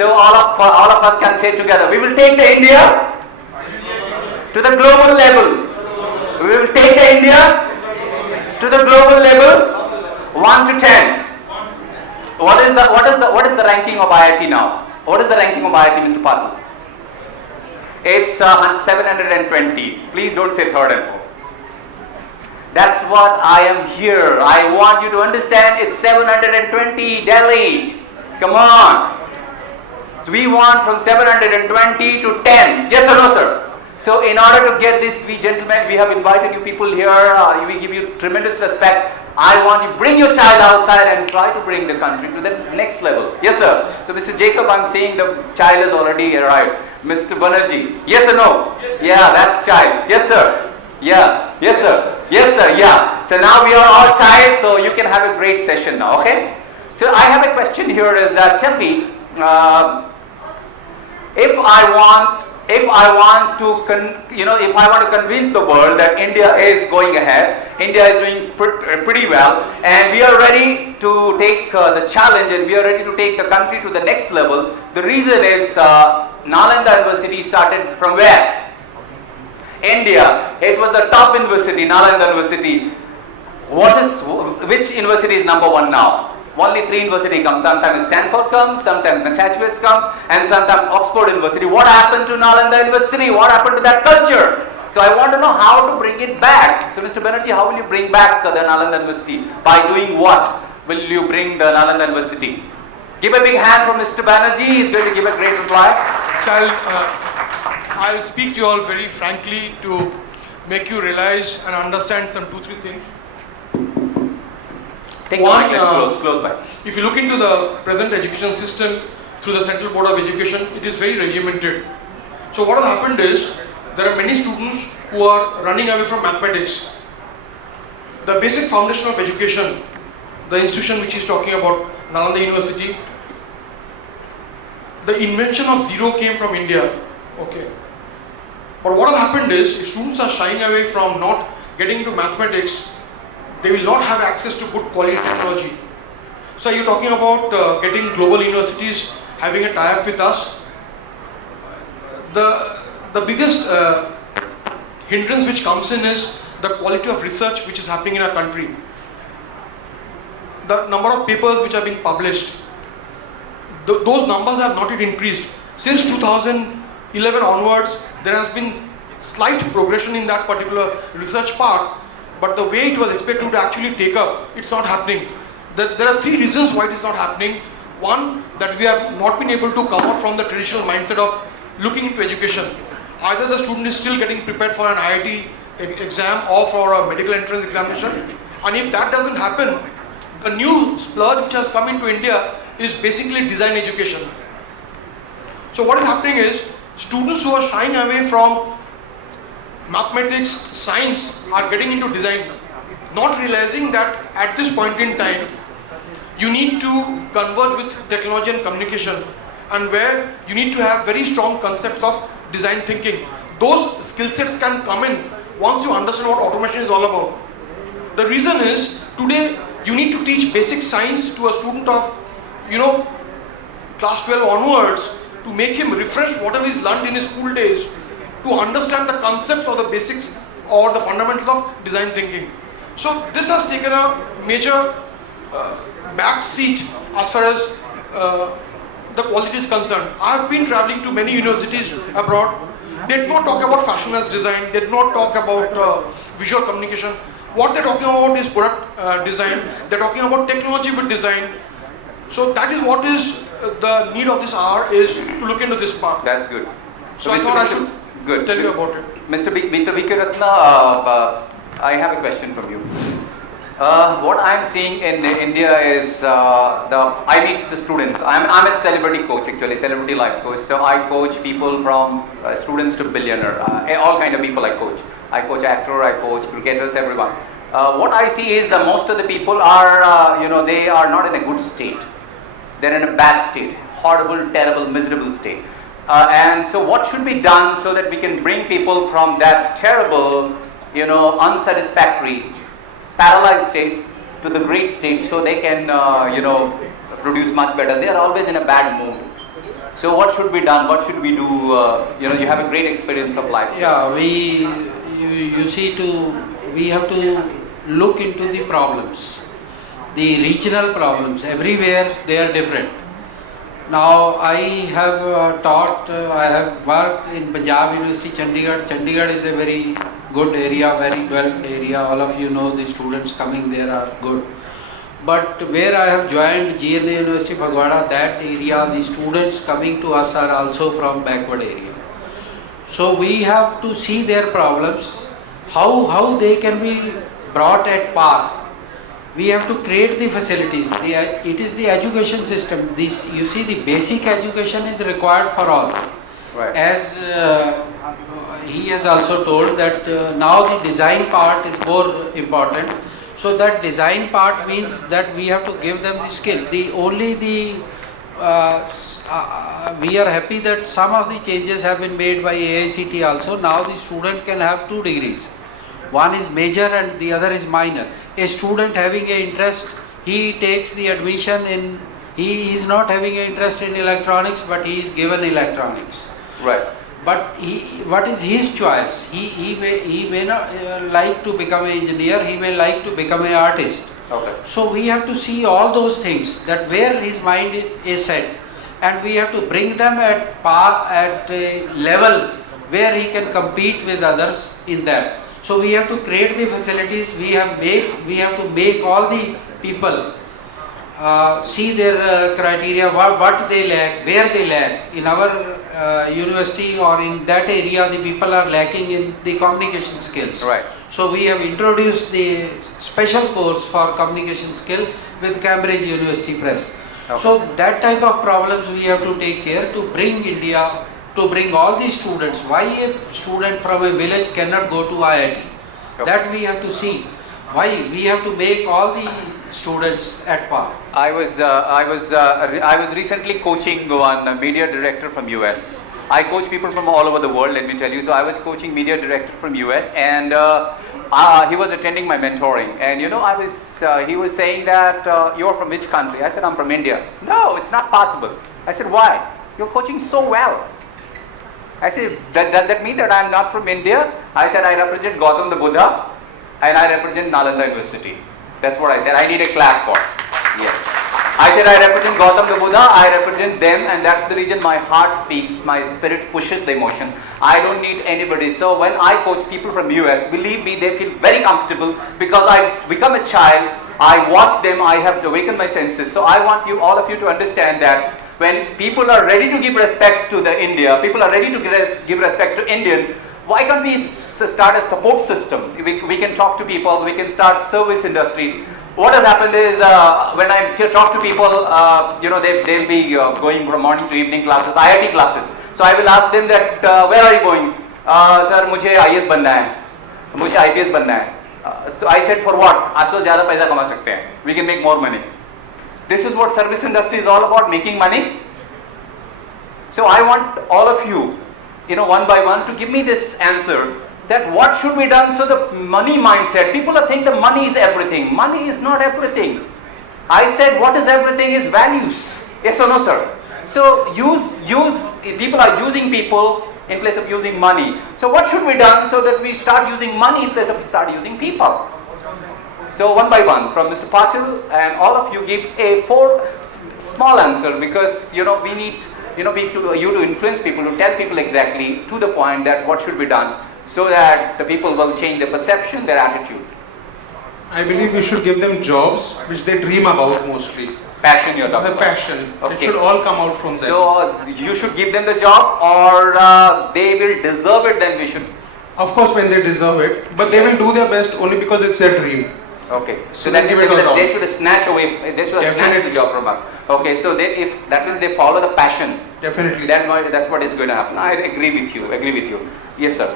So all of us can say together, we will take the India to the global level. We will take the India to the global level, 1 to 10. What is the ranking of IIT now? What is the ranking of IIT, Mr. Patil? It's 720. Please don't say third and fourth. That's what I am here. I want you to understand it's 720, Delhi. Come on. So we want from 720 to 10. Yes or no, sir? So in order to get this, we gentlemen, we have invited you people here. We give you tremendous respect. I want you to bring your child outside and try to bring the country to the next level. Yes, sir. So Mr. Jacob, I'm saying the child has already arrived. Mr. Banerjee, yes or no? Yes, yeah, that's child. Yes, sir. Yeah. Yes, sir. Yes, sir. Yeah. So now we are all child, so you can have a great session now. Okay. So I have a question here. Is that tell me, if I want to convince the world that India is going ahead, India is doing pretty well, and we are ready to take the challenge, and we are ready to take the country to the next level. The reason is Nalanda University started from where? India. It was the top university, Nalanda University. Which university is number one now? Only 3 universities come. Sometimes Stanford comes, sometimes Massachusetts comes, and sometimes Oxford University. What happened to Nalanda University? What happened to that culture? So I want to know how to bring it back. So Mr. Banerjee, how will you bring back the Nalanda University? By doing what will you bring the Nalanda University? Give a big hand for Mr. Banerjee. He's going to give a great reply. So I'll speak to you all very frankly to make you realize and understand some 2-3 things. Take one, close by. If you look into the present education system through the Central Board of Education, it is very regimented. So what has happened is, there are many students who are running away from mathematics. The basic foundation of education, the institution which is talking about, Nalanda University, the invention of zero came from India. Okay. But what has happened is, if students are shying away from not getting into mathematics, they will not have access to good quality technology. So you're talking about getting global universities having a tie-up with us. The biggest hindrance which comes in is the quality of research which is happening in our country. The number of papers which are being published, those numbers have not yet increased. Since 2011 onwards, there has been slight progression in that particular research part, but the way it was expected to actually take up, it's not happening. There are 3 reasons why it is not happening. One, that we have not been able to come out from the traditional mindset of looking into education. Either the student is still getting prepared for an IIT exam or for a medical entrance examination, and if that doesn't happen, the new splurge which has come into India is basically design education. So what is happening is, students who are shying away from mathematics, science are getting into design, not realizing that at this point in time, you need to converge with technology and communication, and where you need to have very strong concepts of design thinking. Those skill sets can come in once you understand what automation is all about. The reason is, today you need to teach basic science to a student of, class 12 onwards, to make him refresh whatever he's learned in his school days, to understand the concepts or the basics or the fundamentals of design thinking. So this has taken a major back seat as far as the quality is concerned. I have been traveling to many universities abroad. They did not talk about fashion as design, they did not talk about visual communication. What they're talking about is product design, they're talking about technology with design. So that is what is the need of this hour, is to look into this part. That's good. So I thought I should tell you about it. Mr. V.K. Ratna, I have a question from you. What I'm seeing in India is, I meet the students. I'm a celebrity coach, actually, celebrity life coach. So I coach people from students to billionaire, all kind of people I coach. I coach actor, I coach cricketers, everyone. What I see is that most of the people are, they are not in a good state. They're in a bad state, horrible, terrible, miserable state. And so what should be done so that we can bring people from that terrible, unsatisfactory, paralyzed state to the great state, so they can, produce much better. They are always in a bad mood. So what should be done? What should we do? You have a great experience of life. Yeah, we have to look into the problems, the regional problems. Everywhere they are different. Now I have I have worked in Punjab University, Chandigarh. Chandigarh is a very good area, very developed area. All of you know the students coming there are good. But where I have joined GNA University Phagwada, that area, the students coming to us are also from backward area. So we have to see their problems, how they can be brought at par. We have to create the facilities. It is the education system. You see, the basic education is required for all. Right. As he has also told that now the design part is more important. So that design part means that we have to give them the skill. We are happy that some of the changes have been made by AICT also. Now the student can have 2 degrees. One is major and the other is minor. A student having an interest, he takes the admission in, he is not having an interest in electronics, but he is given electronics. Right. But what is his choice? He may not like to become an engineer, he may like to become an artist. Okay. So we have to see all those things, that where his mind is set, and we have to bring them at par, at a level where he can compete with others in that. So we have to create the facilities, we have to make all the people see their criteria, what they lack, where they lack. In our university or in that area, the people are lacking in the communication skills. Right. So we have introduced the special course for communication skill with Cambridge University Press. Okay. So that type of problems we have to take care to bring India, to bring all the students. Why a student from a village cannot go to IIT? Okay. That we have to see. Why we have to make all the students at par. I was recently coaching one media director from US. I coach people from all over the world, let me tell you. So I was coaching media director from US, and he was attending my mentoring. And he was saying that you're from which country? I said, I'm from India. No, it's not possible. I said, why? You're coaching so well. I said, that mean that I'm not from India? I said, I represent Gautam the Buddha and I represent Nalanda University. That's what I said. I need a clap for. Yes. I said, I represent Gautam the Buddha, I represent them, and that's the reason my heart speaks, my spirit pushes the emotion. I don't need anybody. So when I coach people from US, believe me, they feel very comfortable because I become a child, I watch them, I have awakened my senses. So I want all of you to understand that when people are ready to give respect to the India, people are ready to give respect to Indian, why can't we start a support system? We can talk to people, we can start service industry. What has happened is when I talk to people, they'll be going from morning to evening classes, IIT classes. So I will ask them that, where are you going? Sir, मुझे IAS बनना है, मुझे IPS बनना है. So I said, for what? आज तो ज़्यादा पैसा कमा सकते हैं. We can make more money. This is what service industry is all about, making money. So I want all of you, one by one, to give me this answer. That what should be done? So the money mindset, people are thinking the money is everything. Money is not everything. I said what is everything is values. Yes or no, sir? So people are using people in place of using money. So what should be done so that we start using money in place of start using people? So one by one, from Mr. Patil and all of you, give a 4 small answer, because we need you to influence people, to tell people exactly to the point that what should be done, so that the people will change their perception, their attitude. I believe we should give them jobs which they dream about mostly. Passion you're talking The about. passion. Okay. It should all come out from them. So you should give them the job, or they will deserve it, then we should. Of course, when they deserve it, but they will do their best only because it's their dream. Okay. So So that they means give it all they should snatch away. They should snatch the job from us. Okay. So if that means they follow the passion, Definitely. then that's what is going to happen. I agree with you. Yes, sir.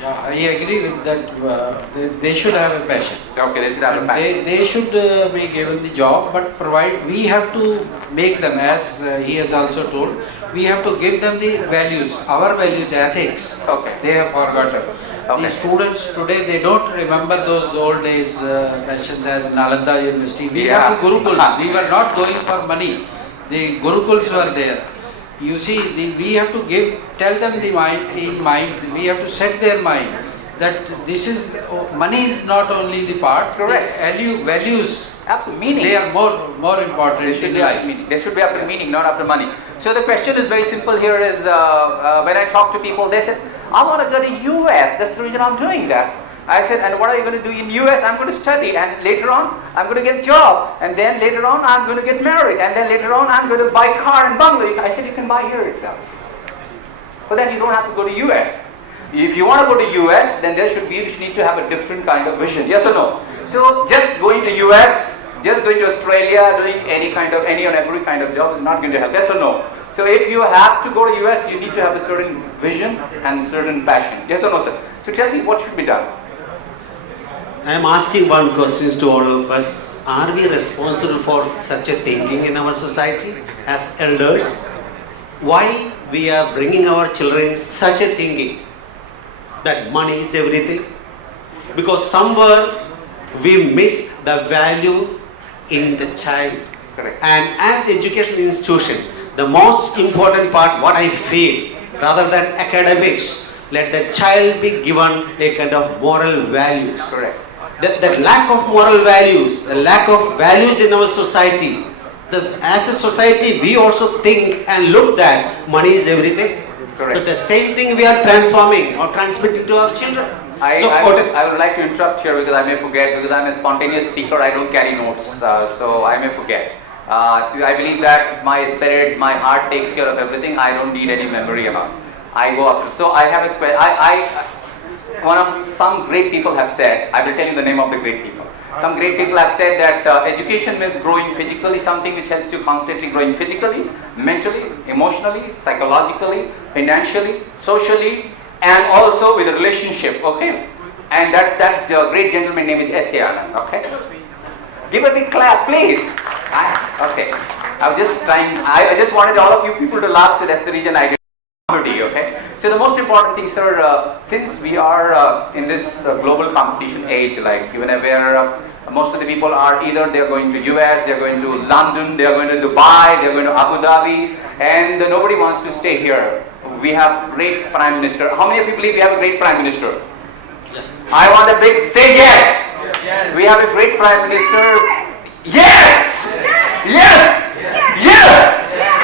Yeah, I agree with that. They should have a passion. Okay, they should have a passion. They should be given the job, but we have to make them, as he has also told, we have to give them the values, our values, ethics. Okay. They have forgotten. Okay. The students today, they don't remember those old days mentions as Nalanda University. We have the Gurukuls. We were not going for money. The Gurukuls were there. You see, we have to tell them the mind, in mind, we have to set their mind that this is, money is not only the part, Correct. the values, Absolutely. Meaning. they are more important They should in be life. after meaning. They should be after meaning, not after money. So the question is very simple here is, when I talk to people, they said, I want to go to US, that's the reason I'm doing that. I said, and what are you going to do in US? I'm going to study, and later on, I'm going to get a job, and then later on, I'm going to get married, and then later on, I'm going to buy car and bungalow. I said, you can buy here itself. But then you don't have to go to US. If you want to go to US, then you need to have a different kind of vision. Yes or no? So just going to US, just going to Australia, doing any and every kind of job is not going to help. Yes or no? So if you have to go to US, you need to have a certain vision and certain passion. Yes or no, sir? So tell me what should be done. I am asking one question to all of us. Are we responsible for such a thinking in our society as elders? Why we are bringing our children such a thinking that money is everything? Because somewhere we miss the value in the child. Correct. And as education institution, the most important part, what I feel, rather than academics, let the child be given a kind of moral values. Correct. The lack of moral values, the lack of values in our society, as a society we also think and look that money is everything. Correct. So the same thing we are transforming or transmitting to our children. I would like to interrupt here because I may forget, because I'm a spontaneous speaker, I don't carry notes, so I may forget. I believe that my spirit, my heart takes care of everything. I don't need any memory amount. I go up. So I have a question. Some great people have said, I will tell you the name of the great people. Some great people have said that education means growing physically, something which helps you constantly growing physically, mentally, emotionally, psychologically, financially, socially, and also with a relationship, okay? And that great gentleman name is A Anand, okay? Give a big clap, please. Okay. I was just trying, I just wanted all of you people to laugh, so that's the reason I did comedy, okay? So the most important thing, sir, since we are in this global competition age, like even where most of the people are either they're going to US, they're going to London, they're going to Dubai, they're going to Abu Dhabi, and nobody wants to stay here. We have great Prime Minister. How many of you believe we have a great Prime Minister? I want a big, say yes! Yes. We have a great Prime Minister. Yes! Yes! Yes!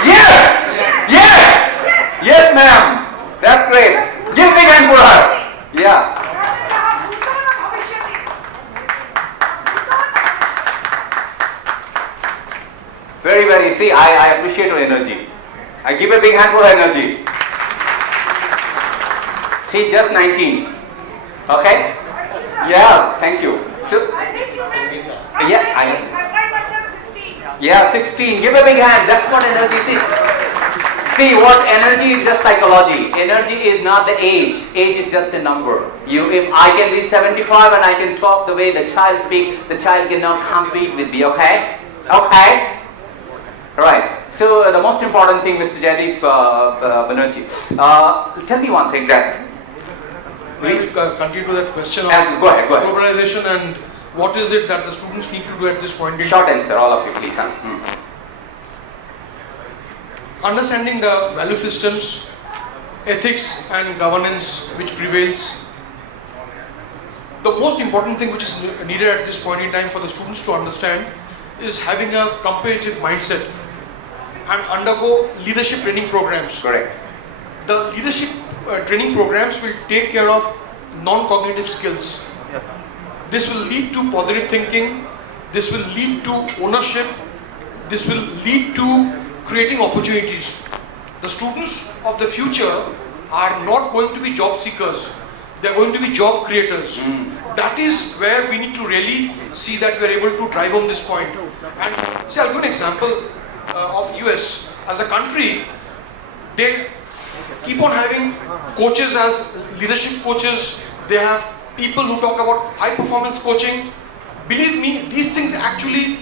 Yes! Yes! Yes, ma'am! That's great. Give a big hand for her. Yeah. Very, very, see, I appreciate your energy. I give a big hand for her energy. She's just 19. Okay? Yeah, thank you. So, yeah, I know. Yeah, 16. Give a big hand. That's what energy is. See, what energy is just psychology. Energy is not the age. Age is just a number. If I can be 75 and I can talk the way the child speaks, the child cannot compete with me. Okay? Okay? Right. So the most important thing, Mr. Jaideep Banerjee, tell me one thing that. We will continue to that question of Go ahead. globalization and what is it that the students need to do at this point in Short time. answer, all of you, please. Understanding the value systems, ethics and governance which prevails. The most important thing which is needed at this point in time for the students to understand is having a competitive mindset and undergo leadership training programs. Correct. The leadership training programs will take care of non-cognitive skills. Yes. This will lead to positive thinking, this will lead to ownership, this will lead to creating opportunities. The students of the future are not going to be job seekers, they are going to be job creators. That is where we need to really see that we are able to drive home this point. And see, I'll give an example of US. As a country, they keep on having coaches as leadership coaches. They have people who talk about high performance coaching. Believe me, these things actually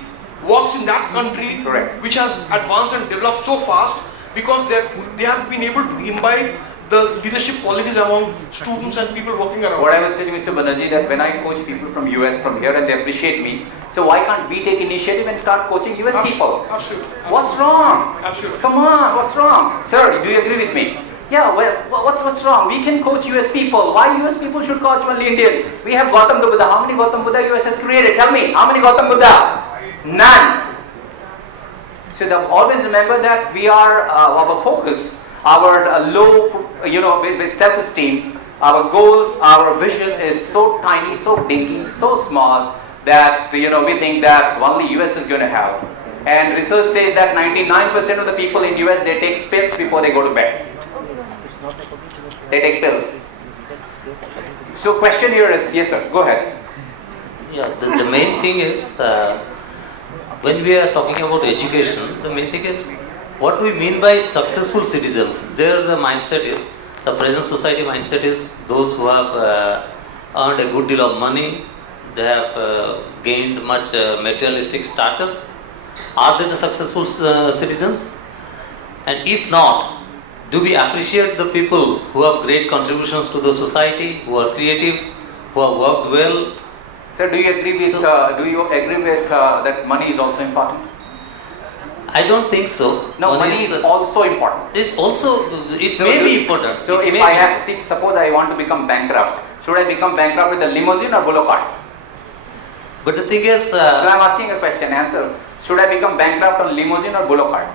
works in that country. Correct. Which has advanced and developed so fast because they have been able to imbibe the leadership qualities among students and people working around. What I was telling Mr. Banerjee, that when I coach people from US from here and they appreciate me, so why can't we take initiative and start coaching US people? Absolutely. What's wrong? Absolutely. Come on, what's wrong? Sir, do you agree with me? Yeah, well, what's wrong? We can coach US people. Why US people should coach only Indian? We have Gautam Buddha. How many Gautam Buddha US has created? Tell me, how many Gautam Buddha? None. So always remember that we are, our focus, our low, with self-esteem, our goals, our vision is so tiny, so dinky, so small that, we think that only US is going to have. And research says that 99% of the people in US, they take pills before they go to bed. They take pills. So question here is, yes sir, go ahead. Yeah, the main thing is, when we are talking about education, the main thing is what we mean by successful citizens. There the mindset is, the present society mindset is those who have earned a good deal of money, they have gained much materialistic status. Are they the successful citizens? And if not, do we appreciate the people who have great contributions to the society, who are creative, who have worked well? Sir, do you agree with that money is also important? I don't think so. No, money is also important. It's also, it So may do be you- important. So It if may I be. have, suppose I want to become bankrupt, should I become bankrupt with a limousine or bullock cart? But the thing is, No, I'm asking a question, answer. Should I become bankrupt on limousine or bullock cart?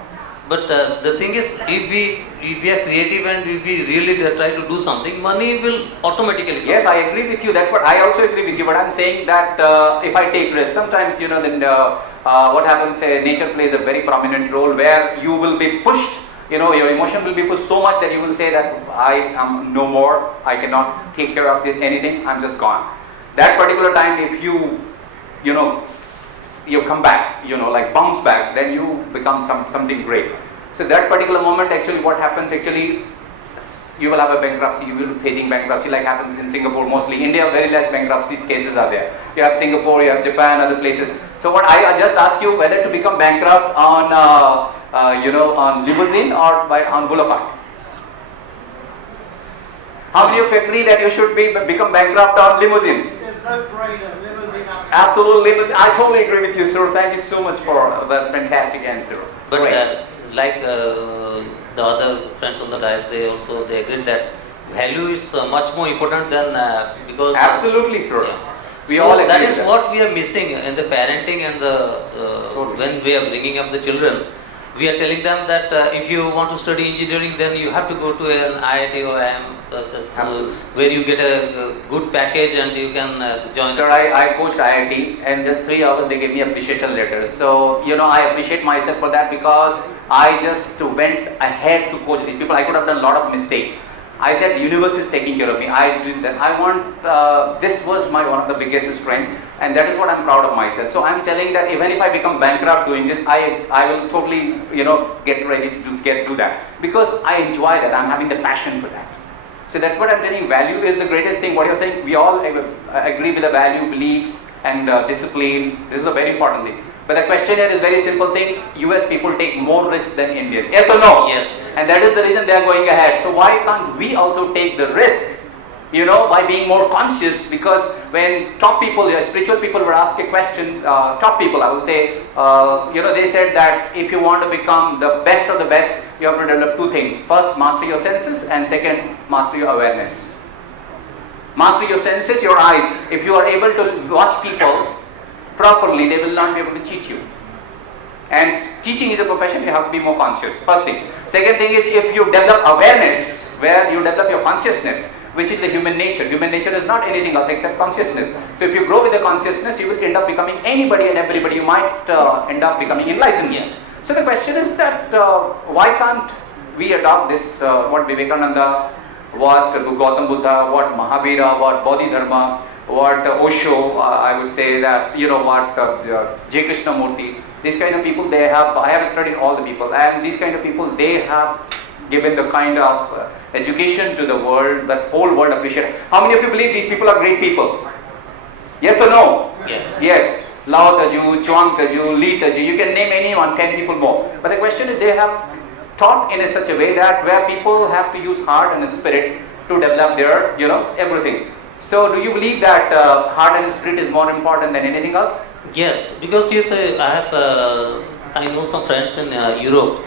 but the thing is, if we are creative and if we really try to do something, money will automatically come. Yes, I agree with you. That's what I also agree with you. But I'm saying that if I take risks, sometimes then what happens? Nature plays a very prominent role where you will be pushed. Your emotion will be pushed so much that you will say that I am no more. I cannot take care of this anything. I'm just gone. That particular time, if you come back, like bounce back, then you become something great. So that particular moment, actually, what happens? Actually, you will have a bankruptcy. You will be facing bankruptcy, like happens in Singapore mostly. India, very less bankruptcy cases are there. You have Singapore, you have Japan, other places. So what I just ask you whether to become bankrupt on on limousine or on bullock cart. How many of you agree that you should become bankrupt on limousine? There's no brainer. Limousine. Absolutely, limousine. I totally agree with you, sir. Thank you so much for that fantastic answer. But Great. like the other friends on the dais, they agreed that value is much more important than because Absolutely, sir. Yeah. We So all agree that with is that. what we are missing in the parenting and the Totally. when we are bringing up the children. We are telling them that if you want to study engineering, then you have to go to an IIT or IIM, Absolutely. where you get a good package and you can join. Sir, I coached IIT and just 3 hours they gave me appreciation letters. So, I appreciate myself for that because I just went ahead to coach these people. I could have done a lot of mistakes. I said universe is taking care of me. I did that. I want, this was one of the biggest strength and that is what I'm proud of myself. So I'm telling that even if I become bankrupt doing this, I will totally, get ready to do that because I enjoy that. I'm having the passion for that. So that's what I'm telling you. Value is the greatest thing. What you're saying, we all agree with the value, beliefs and discipline. This is a very important thing. But the question here is very simple thing. US people take more risks than Indians. Yes or no? Yes. And that is the reason they are going ahead. So why can't we also take the risk? By being more conscious, because when top people, spiritual people were asked a question, top people I would say, they said that if you want to become the best of the best, you have to develop 2 things. First, master your senses and second, master your awareness. Master your senses, your eyes. If you are able to watch people properly, they will not be able to cheat you. And teaching is a profession, you have to be more conscious. First thing. Second thing is if you develop awareness, where you develop your consciousness, which is the human nature. Human nature is not anything else except consciousness. So if you grow with the consciousness, you will end up becoming anybody and everybody. You might end up becoming enlightened. Yeah. So the question is that why can't we adopt this, what Vivekananda, what Gautam Buddha, what Mahavira, what Bodhidharma, what Osho, I would say that, what J. Krishnamurti, these kind of people, I have studied all the people, and these kind of people, they have given the kind of education to the world that whole world appreciates. How many of you believe these people are great people? Yes or no? Yes. Yes. Lao Taju, Chuang Taju, Li Taju, you can name anyone, 10 people more. But the question is, they have taught in such a way that where people have to use heart and spirit to develop their, everything. So do you believe that heart and spirit is more important than anything else? Yes, because yes, I know some friends in Europe.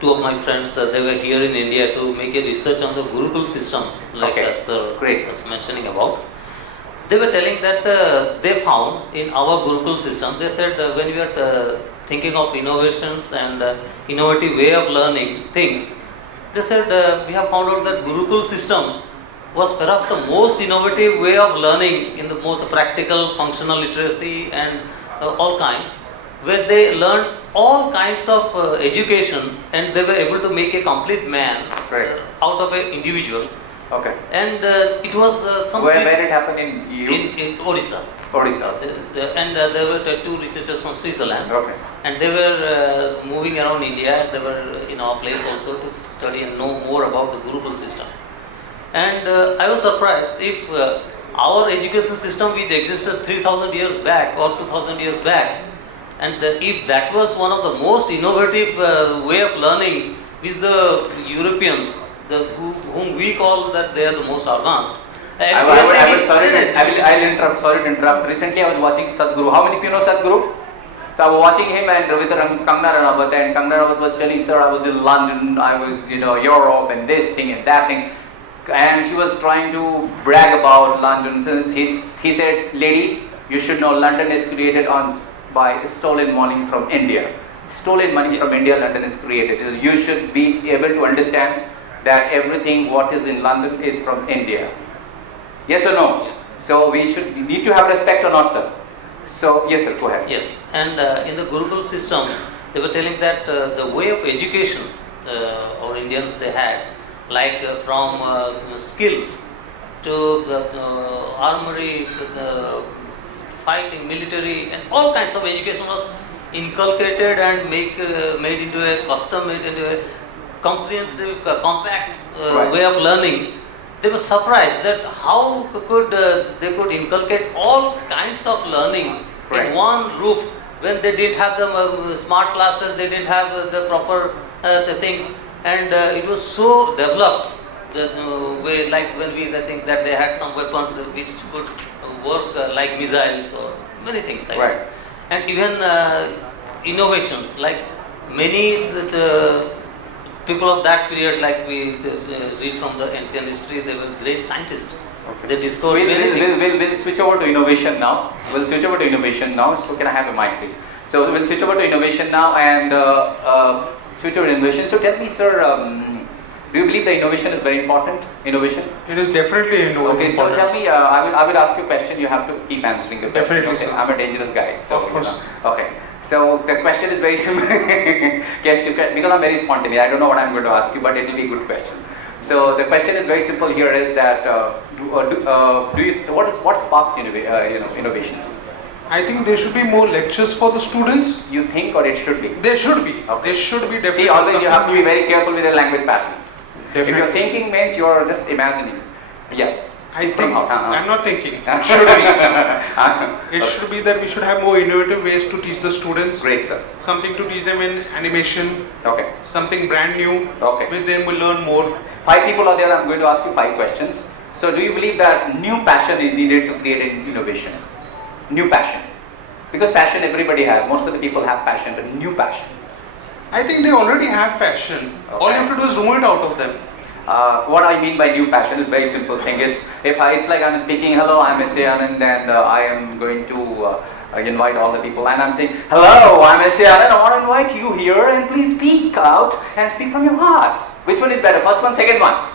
Two of my friends, they were here in India to make a research on the Gurukul system, like Great. was mentioning about. They were telling that they found in our Gurukul system, they said when we are thinking of innovations and innovative way of learning things, they said we have found out that Gurukul system was perhaps the most innovative way of learning in the most practical, functional literacy and all kinds, where they learned all kinds of education and they were able to make a complete man out of an individual. Okay. And it was Where it happened in in Odisha. And there were two researchers from Switzerland. Okay. And they were moving around India. They were in our place also to study and know more about the Gurukul system. And I was surprised if our education system, which existed 3000 years back or 2000 years back, and if that was one of the most innovative way of learning, which the Europeans, whom we call that they are the most advanced. I'll interrupt. Sorry to interrupt. Recently, I was watching Sadhguru. How many of you know Sadhguru? So I was watching him and with Kangna Ranavat, and Kangna Ranavat was telling, sir, I was in London, I was, Europe, and this thing and that thing. And she was trying to brag about London. Since he said, lady, you should know London is created by stolen money from India. Stolen money from India, London is created. So you should be able to understand that everything what is in London is from India. Yes or no? So we need to have respect or not, sir? So yes, sir, go ahead. Yes, and in the Gurukul system, they were telling that the way of education our Indians they had, like from skills to armory, fighting, military, and all kinds of education was inculcated and made into a custom, made into a comprehensive, compact way of learning. They were surprised that how could they could inculcate all kinds of learning in one roof when they didn't have the smart classes, they didn't have the proper the things, and it was so developed way, like when we think that they had some weapons which could work like missiles or many things like that. And even innovations, like many people of that period, like we read from the ancient history, they were great scientists. Okay. They discovered many things. We'll switch over to innovation now. So can I have a mic, please? So we'll switch over to innovation now and switch over to innovation. So tell me, sir, do you believe that innovation is very important? Innovation? It is definitely important. Okay, so tell me, I will ask you a question. You have to keep answering the question. Definitely, okay? sir. I'm a dangerous guy. So, of course. Okay. So the question is very simple. Because I'm very spontaneous, I don't know what I'm going to ask you, but it will be a good question. So the question is very simple here: is that what sparks innovation? I think there should be more lectures for the students. You think, or it should be? There should be. Okay. There should be definitely. See, always you have to be very careful with the language pattern. Definitely. If you're thinking means you're just imagining. Yeah. I think I'm not thinking. It should be. It should be that we should have more innovative ways to teach the students. Great, sir. Something to teach them in animation. Okay. Something brand new. Okay. Which they will learn more. 5 people are there. I'm going to ask you 5 questions. So, do you believe that new passion is needed to create an innovation? New passion. Because passion everybody has. Most of the people have passion, but new passion. I think they already have passion. Okay. All you have to do is remove it out of them. What I mean by new passion is very simple thing is, it's like I'm speaking, hello, I'm A Anand, and I am going to invite all the people, and I'm saying, hello, I'm A Anand, I want to invite you here, and please speak out and speak from your heart. Which one is better, first one, second one?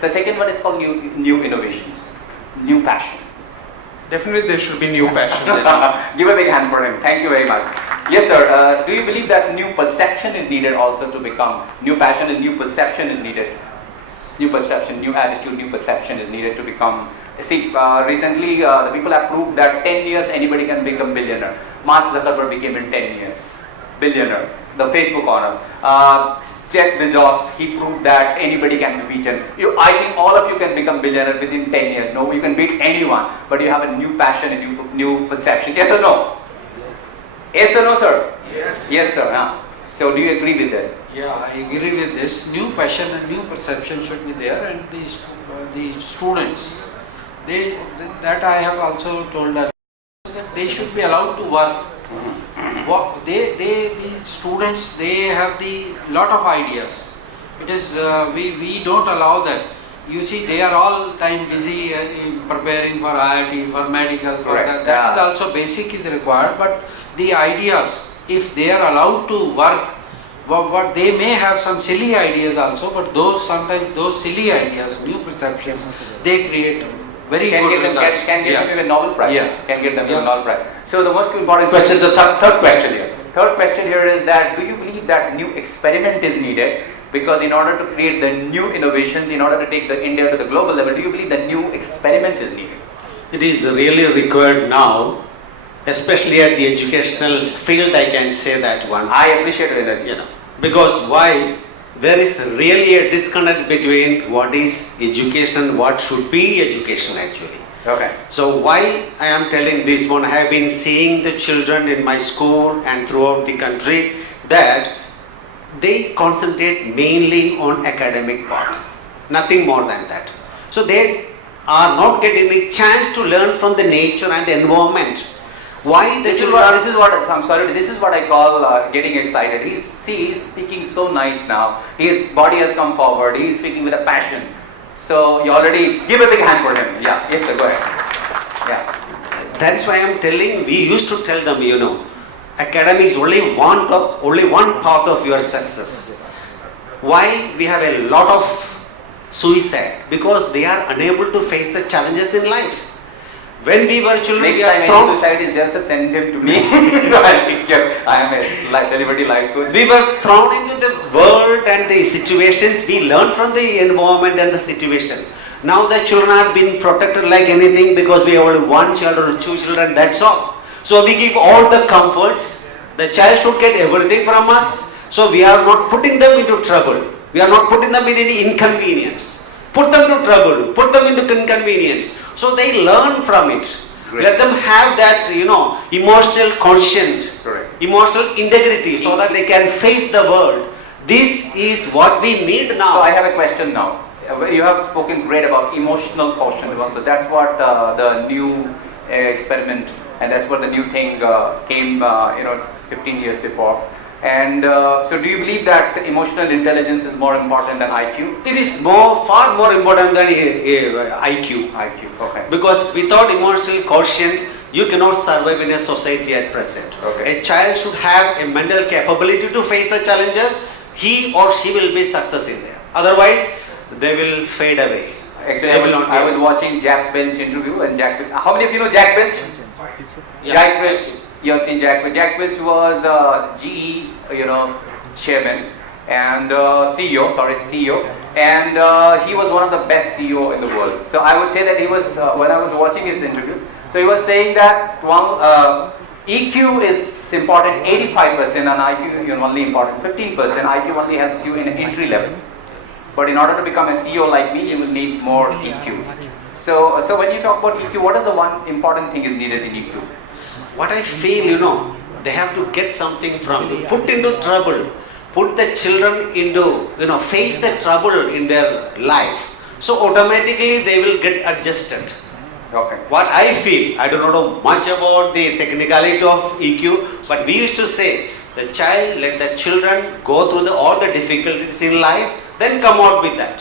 The second one is called new innovations, new passion. Definitely there should be new passion. Give a big hand for him. Thank you very much. Yes, sir. Do you believe that new perception is needed also to become new passion? Is new perception is needed? New perception, new attitude, new perception is needed to become. See, recently the people have proved that 10 years anybody can become billionaire. Mark Zuckerberg became in 10 years billionaire. The Facebook owner. Jeff Bezos, he proved that anybody can be beaten. I think all of you can become billionaire within 10 years. No, you can beat anyone, but you have a new passion, a new perception. Yes or no? Yes or no, sir? Yes. Yes, sir. So do you agree with this? Yeah, I agree with this. New passion and new perception should be there, and the students, that I have also told that they should be allowed to work. The students, they have the lot of ideas. It is we don't allow that. You see, they are all time busy in preparing for IIT, for medical, for Correct. that is also basic is required. But the ideas, if they are allowed to work, what they may have some silly ideas also, but sometimes those silly ideas, new perceptions, they create very good results. Can give them even Nobel Prize. Yeah. Can give them even Nobel Prize. So the most important question is the third question here. Third question here is that, do you believe that new experiment is needed? Because in order to create the new innovations, in order to take the India to the global level, do you believe that new experiment is needed? It is really required now, especially at the educational field. I can say that one. I appreciate your energy. Because why? There is really a disconnect between what is education, what should be education actually. Okay. So why I am telling this one, I have been seeing the children in my school and throughout the country that they concentrate mainly on academic part, nothing more than that. So they are not getting a chance to learn from the nature and the environment. Why the children? This is what I call getting excited. He's speaking so nice now. His body has come forward. He is speaking with a passion. So you already give a big hand for him. Yeah, yes sir, go ahead. Yeah. That's why I am telling. We used to tell them, academics only one part of your success. Why we have a lot of suicide? Because they are unable to face the challenges in life. When we were children, next we time are any thrown. suicide is there, so send him to me. I'll take care. I am a celebrity life coach. We were thrown into the world and the situations. We learn from the environment and the situation. Now the children are being protected like anything because we have only one child or two children. That's all. So we give all the comforts. The child should get everything from us. So we are not putting them into trouble. We are not putting them in any inconvenience. Put them into trouble. Put them into inconvenience. So they learn from it. Great. Let them have that, emotional quotient, Correct. emotional integrity, so that they can face the world. This is what we need now. So I have a question now. You have spoken great about emotional quotient. So that's what the new experiment, and that's what the new thing came, 15 years before. And so do you believe that emotional intelligence is more important than IQ? It is far more important than IQ. IQ, okay. Because without emotional quotient, you cannot survive in a society at present. Okay. A child should have a mental capability to face the challenges. He or she will be success in there. Otherwise, they will fade away. Actually, I was watching Jack Welch interview, and Jack Welch. How many of you know Jack Welch? Yeah. Jack Welch. You have seen Jack Welch. Jack Welch was GE, chairman and CEO, and he was one of the best CEO in the world. So I would say that he was, when I was watching his interview, so he was saying that EQ is important 85% and IQ is only important 15%. IQ only helps you in an entry level. But in order to become a CEO like me, you will need more EQ. So when you talk about EQ, what is the one important thing is needed in EQ? What I feel, they have to get something from you. Put into trouble. Put the children into, face the trouble in their life. So automatically they will get adjusted. Okay. What I feel, I do not know much about the technicality of EQ, but we used to say, the child, let the children go through all the difficulties in life, then come out with that.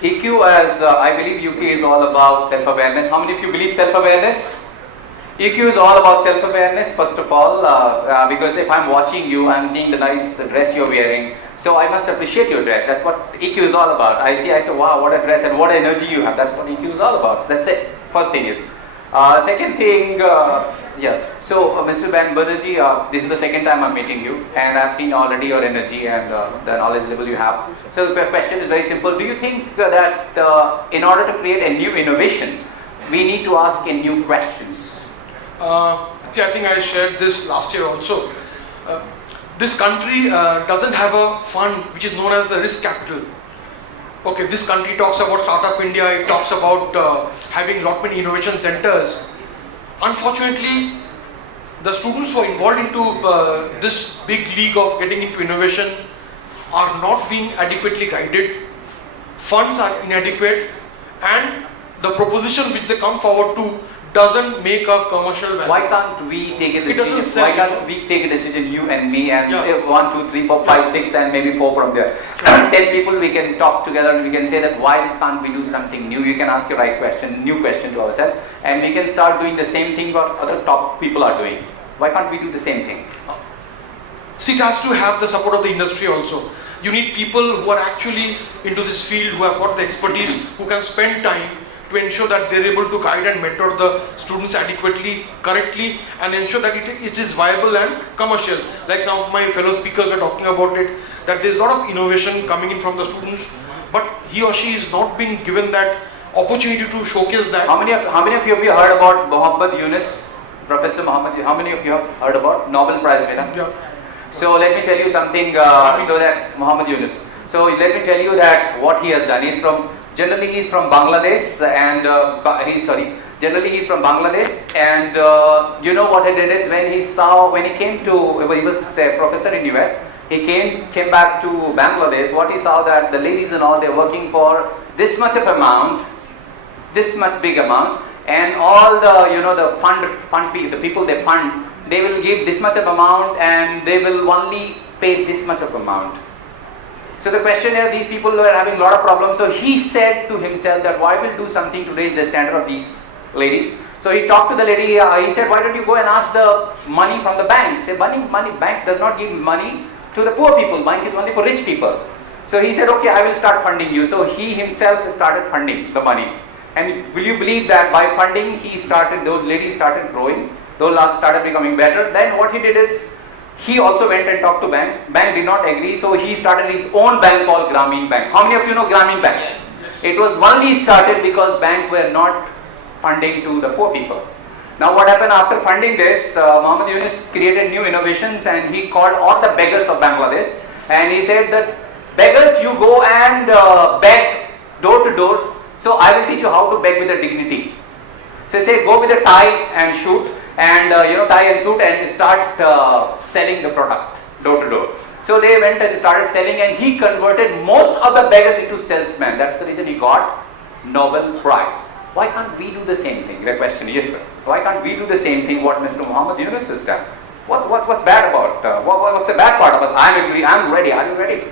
EQ, as I believe UK is all about self-awareness. How many of you believe self-awareness? EQ is all about self-awareness, first of all, because if I'm watching you, I'm seeing the nice dress you're wearing, so I must appreciate your dress. That's what EQ is all about. I say, wow, what a dress and what energy you have. That's what EQ is all about. That's it. First thing is. Second thing, so Mr. Van Banerjee, this is the second time I'm meeting you, and I've seen already your energy and the knowledge level you have. So the question is very simple. Do you think that in order to create a new innovation, we need to ask a new questions? I think I shared this last year also. This country doesn't have a fund which is known as the risk capital. Okay, this country talks about Startup India, it talks about having lot many innovation centers. Unfortunately, the students who are involved into this big league of getting into innovation, are not being adequately guided, funds are inadequate, and the proposition which they come forward to doesn't make a commercial value. Why can't we take a It doesn't decision? sell, Why you can't know. we take a decision, you and me, and Yeah. 1, 2, 3, 4, 5, 6, and maybe 4 from there. 10 people, we can talk together and we can say that why can't we do something new? You can ask a right question, new question to ourselves, and we can start doing the same thing what other top people are doing. Why can't we do the same thing? See, it has to have the support of the industry also. You need people who are actually into this field, who have got the expertise, who can spend time to ensure that they're able to guide and mentor the students adequately, correctly, and ensure that it is viable and commercial. Like some of my fellow speakers were talking about it, that there's a lot of innovation coming in from the students, but he or she is not being given that opportunity to showcase that. How many of you have heard about Muhammad Yunus, Professor Muhammad? How many of you have heard about Nobel Prize winner? Yeah. So let me tell you something. So that Muhammad Yunus. So let me tell you that what he has done. Generally he's from Bangladesh, and Generally he's from Bangladesh, and you know what he did is when he came to, he was a professor in US. He came back to Bangladesh. What he saw that the ladies and all, they're working for this much of amount, this much big amount, and all the people they fund, they will give this much of amount and they will only pay this much of amount. So the question is, these people were having a lot of problems. So he said to himself that why will do something to raise the standard of these ladies. So he talked to the lady. He said, why don't you go and ask the money from the bank? He said, bank does not give money to the poor people. Bank is only for rich people. So he said, okay, I will start funding you. So he himself started funding the money. And will you believe that by funding, those ladies started growing. Those started becoming better. Then what he did is, he also went and talked to bank. Bank did not agree, so he started his own bank called Grameen Bank. How many of you know Grameen Bank? Yeah. It was only started because bank were not funding to the poor people. Now what happened after funding this, Muhammad Yunus created new innovations, and he called all the beggars of Bangladesh, and he said that beggars, you go and beg door to door, so I will teach you how to beg with a dignity. So he said, go with a tie and shoot, and tie and suit, and start selling the product door to door. So they went and started selling, and he converted most of the beggars into salesmen. That's the reason he got Nobel Prize. Why can't we do the same thing? The question is, yes sir. Why can't we do the same thing what Mr. Muhammad Yunus has done? What's bad about? What's the bad part of us? I'm ready. Are you ready?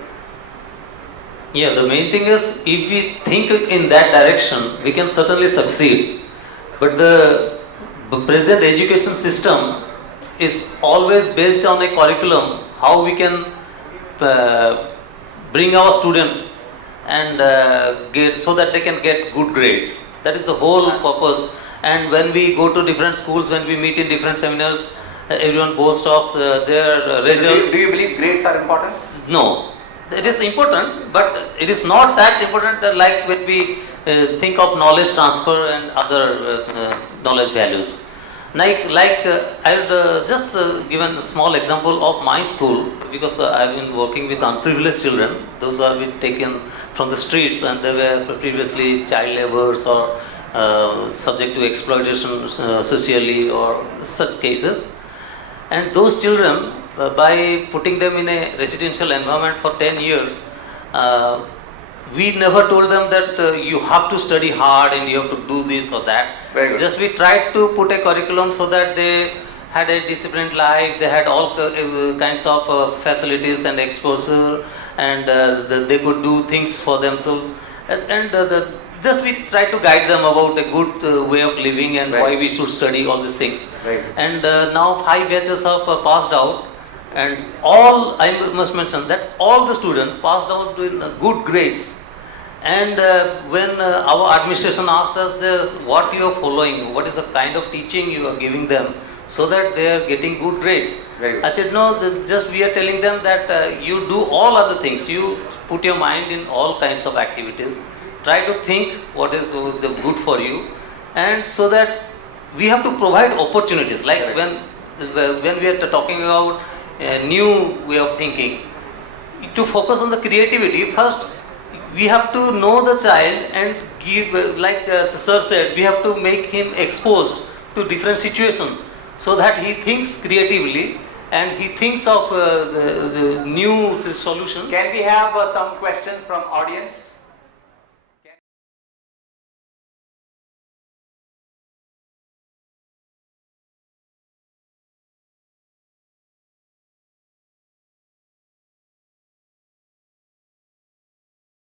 Yeah, the main thing is, if we think in that direction, we can certainly succeed. But the present education system is always based on a curriculum, how we can bring our students and get so that they can get good grades. That is the whole purpose. And when we go to different schools, when we meet in different seminars, everyone boasts of their results. Do you believe grades are important? No, it is important, but it is not that important like when we think of knowledge transfer and other knowledge values. I would just given a small example of my school, because I've been working with unprivileged children. Those are been taken from the streets, and they were previously child laborers or subject to exploitation socially or such cases. And those children, by putting them in a residential environment for 10 years, we never told them that you have to study hard and you have to do this or that. Very good. Just we tried to put a curriculum so that they had a disciplined life, they had all kinds of facilities and exposure, and they could do things for themselves. Just we tried to guide them about a good way of living and why we should study all these things. Right. And now 5 batches have passed out, and all, I must mention that all the students passed out with good grades. And when our administration asked us what you are following, what is the kind of teaching you are giving them so that they are getting good grades. Very good. I said, no, just we are telling them that you do all other things. You put your mind in all kinds of activities. Try to think what is good for you, and so that we have to provide opportunities. Like Right. when we are talking about a new way of thinking, to focus on the creativity, first we have to know the child and give, like sir said, we have to make him exposed to different situations so that he thinks creatively and he thinks of the new solutions. Can we have some questions from audience?